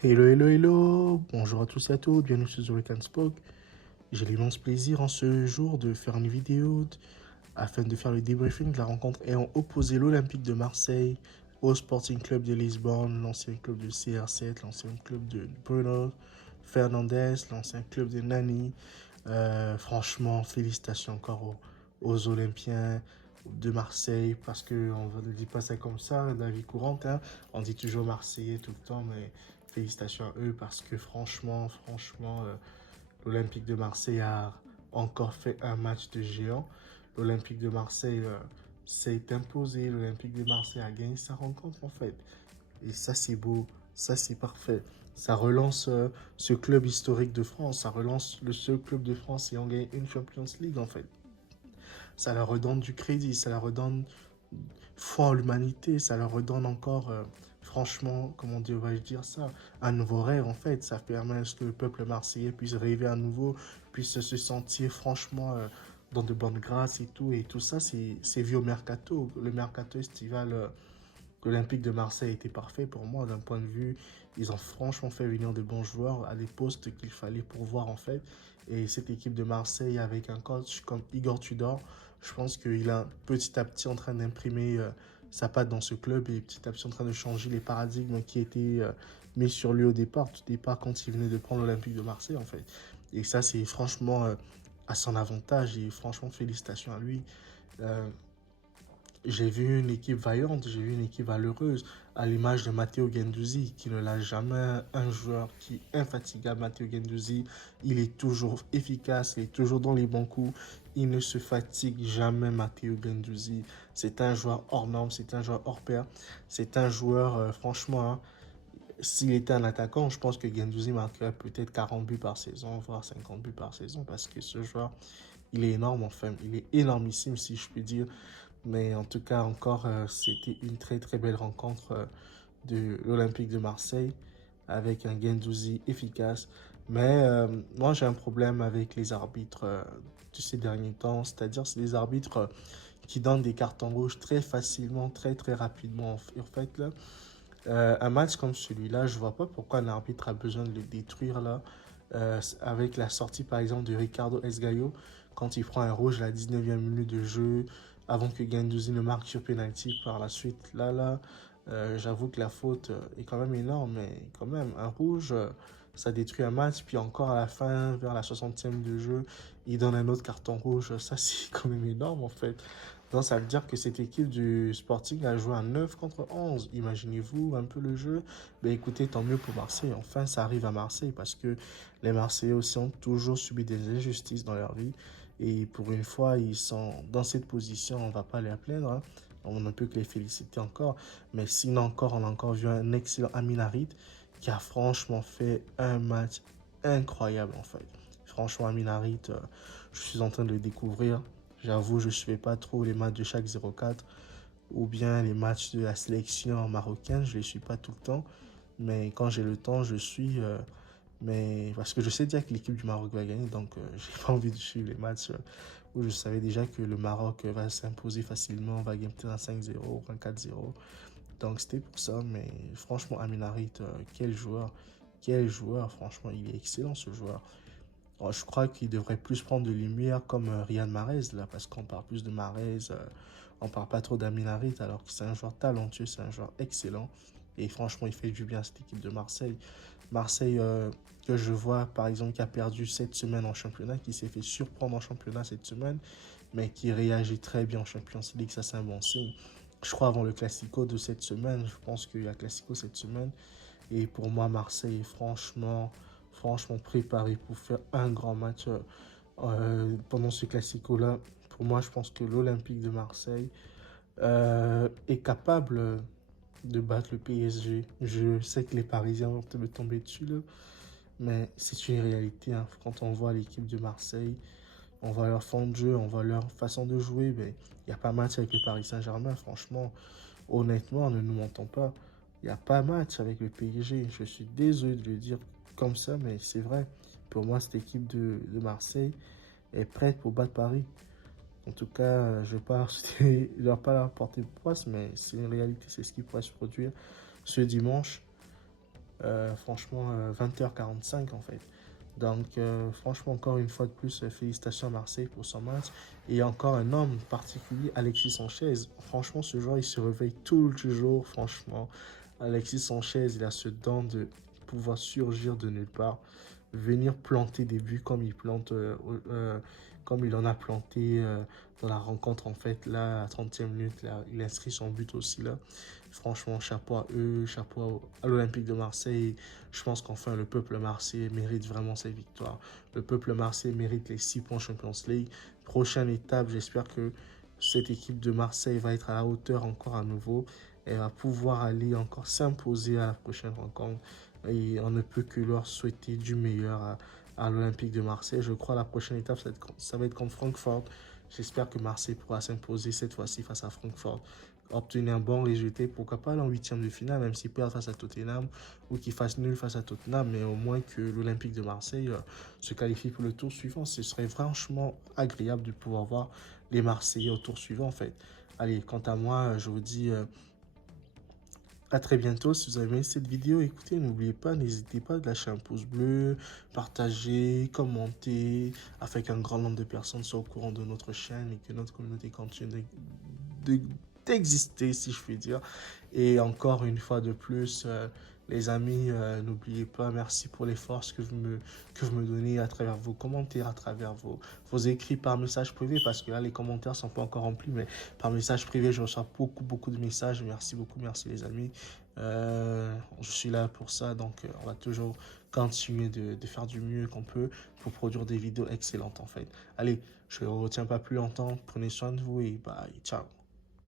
Hello, hello, hello! Bonjour à tous et à toutes, bienvenue sur The Weekend Spoke. J'ai l'immense plaisir en ce jour de faire une vidéo afin de faire le débriefing de la rencontre ayant opposé l'Olympique de Marseille au Sporting Club de Lisbonne, l'ancien club de CR7, l'ancien club de Bruno Fernandes, l'ancien club de Nani. Franchement, félicitations encore aux Olympiens de Marseille parce qu'on ne dit pas ça comme ça dans la vie courante, hein. On dit toujours Marseillais tout le temps, mais félicitations à eux parce que franchement, l'Olympique de Marseille a encore fait un match de géant. L'Olympique de Marseille s'est imposé. L'Olympique de Marseille a gagné sa rencontre en fait. Et ça, c'est beau. Ça, c'est parfait. Ça relance ce club historique de France. Ça relance le seul club de France ayant gagné une Champions League en fait. Ça leur redonne du crédit. Ça leur redonne foi en l'humanité. Ça leur redonne encore, franchement, comment devrais-je dire ça, un nouveau rêve en fait. Ça permet à ce que le peuple marseillais puisse rêver à nouveau, puisse se sentir franchement dans de bonnes grâces et tout. Et tout ça, c'est vu au mercato. Le mercato estival l'Olympique de Marseille était parfait pour moi d'un point de vue. Ils ont franchement fait venir de bons joueurs à des postes qu'il fallait pourvoir en fait. Et cette équipe de Marseille avec un coach comme Igor Tudor, je pense qu'il est petit à petit en train d'imprimer sa patte dans ce club et petit à petit en train de changer les paradigmes qui étaient mis sur lui au départ, tout départ quand il venait de prendre l'Olympique de Marseille en fait. Et ça c'est franchement à son avantage et franchement félicitations à lui. Euh, j'ai vu une équipe vaillante, j'ai vu une équipe valeureuse, à l'image de Matteo Guendouzi, qui ne l'a jamais un joueur qui est infatigable. Matteo Guendouzi, il est toujours efficace, il est toujours dans les bons coups, il ne se fatigue jamais, Matteo Guendouzi. C'est un joueur hors norme, c'est un joueur hors pair, c'est un joueur, franchement, hein, s'il était un attaquant, je pense que Guendouzi marquerait peut-être 40 buts par saison, voire 50 buts par saison, parce que ce joueur, il est énorme, enfin, il est énormissime, si je puis dire. Mais en tout cas, encore, c'était une très très belle rencontre de l'Olympique de Marseille avec un Guendouzi efficace. Mais moi, j'ai un problème avec les arbitres de ces derniers temps. C'est-à-dire, c'est des arbitres qui donnent des cartons rouges très facilement, très très rapidement. En fait, là, un match comme celui-là, je vois pas pourquoi un arbitre a besoin de le détruire là. Avec la sortie par exemple de Ricardo Esgaio, quand il prend un rouge à la 19e minute de jeu, avant que Guendouzi ne marque sur penalty par la suite. J'avoue que la faute est quand même énorme, mais quand même, un rouge, ça détruit un match. Puis encore à la fin, vers la 60e de jeu, il donne un autre carton rouge. Ça, c'est quand même énorme en fait. Donc, ça veut dire que cette équipe du Sporting a joué à 9 contre 11. Imaginez-vous un peu le jeu. Ben écoutez, tant mieux pour Marseille. Enfin, ça arrive à Marseille parce que les Marseillais aussi ont toujours subi des injustices dans leur vie. Et pour une fois, ils sont dans cette position. On ne va pas les plaindre, hein. On ne peut que les féliciter encore. Mais sinon encore, on a encore vu un excellent Amin Harit qui a franchement fait un match incroyable en fait. Franchement, Amin Harit, je suis en train de le découvrir. J'avoue, je ne suivais pas trop les matchs de chaque 04 ou bien les matchs de la sélection marocaine. Je ne les suis pas tout le temps. Mais quand j'ai le temps, je suis. Mais parce que je sais déjà que l'équipe du Maroc va gagner, donc j'ai pas envie de suivre les matchs où je savais déjà que le Maroc va s'imposer facilement, va gagner peut-être un 5-0 ou un 4-0. Donc c'était pour ça, mais franchement, Amin Harit, quel joueur, franchement, il est excellent ce joueur. Alors, je crois qu'il devrait plus prendre de lumière comme Riyad Mahrez, là, parce qu'on parle plus de Mahrez, on parle pas trop d'Amin Harit, alors que c'est un joueur talentueux, c'est un joueur excellent. Et franchement, il fait du bien à cette équipe de Marseille. Marseille, que je vois, par exemple, qui a perdu cette semaine en championnat, qui s'est fait surprendre en championnat cette semaine, mais qui réagit très bien en Champions League, ça c'est un bon signe. Je crois avant le Classico de cette semaine, je pense qu'il y a Classico cette semaine, et pour moi, Marseille est franchement préparé pour faire un grand match pendant ce Classico-là. Pour moi, je pense que l'Olympique de Marseille est capable de battre le PSG. Je sais que les Parisiens vont me tomber dessus, là, mais c'est une réalité, hein. Quand on voit l'équipe de Marseille, on voit leur fond de jeu, on voit leur façon de jouer. Il n'y a pas match avec le Paris Saint-Germain, franchement. Honnêtement, ne nous mentons pas. Il n'y a pas match avec le PSG. Je suis désolé de le dire comme ça, mais c'est vrai. Pour moi, cette équipe de Marseille est prête pour battre Paris. En tout cas, je ne leur pas leur porter poisse, mais c'est une réalité. C'est ce qui pourrait se produire ce dimanche. franchement, 20h45 en fait. Donc, franchement, encore une fois de plus, félicitations à Marseille pour son match. Et encore un homme particulier, Alexis Sanchez. Franchement, ce joueur, il se réveille tout le jour. Franchement, Alexis Sanchez, il a ce don de pouvoir surgir de nulle part, venir planter des buts comme il plante, comme il en a planté dans la rencontre en fait. Là, à la 30e minute, là, il inscrit son but aussi là. Franchement, chapeau à eux, chapeau à l'Olympique de Marseille. Je pense qu'enfin, le peuple marseillais mérite vraiment cette victoire. Le peuple marseillais mérite les 6 points Champions League. Prochaine étape, j'espère que cette équipe de Marseille va être à la hauteur encore à nouveau. Elle va pouvoir aller encore s'imposer à la prochaine rencontre. Et on ne peut que leur souhaiter du meilleur à l'Olympique de Marseille. Je crois que la prochaine étape, ça va être contre Francfort. J'espère que Marseille pourra s'imposer cette fois-ci face à Francfort, obtenir un bon résultat, pourquoi pas aller en huitième de finale, même s'ils perdent face à Tottenham ou qu'ils fassent nul face à Tottenham, mais au moins que l'Olympique de Marseille se qualifie pour le tour suivant. Ce serait franchement agréable de pouvoir voir les Marseillais au tour suivant en fait. Allez, quant à moi, je vous dis à très bientôt. Si vous avez aimé cette vidéo, écoutez, n'oubliez pas, n'hésitez pas de lâcher un pouce bleu, partager, commenter, afin qu'un grand nombre de personnes soient au courant de notre chaîne et que notre communauté continue d'exister, si je puis dire. Et encore une fois de plus, les amis, n'oubliez pas, merci pour les forces que vous me donnez à travers vos commentaires, à travers vos écrits par message privé, parce que là, les commentaires sont pas encore remplis, mais par message privé, je reçois beaucoup de messages. Merci beaucoup, merci les amis. Je suis là pour ça, donc on va toujours continuer de faire du mieux qu'on peut pour produire des vidéos excellentes en fait. Allez, je ne retiens pas plus longtemps, prenez soin de vous et bye, ciao.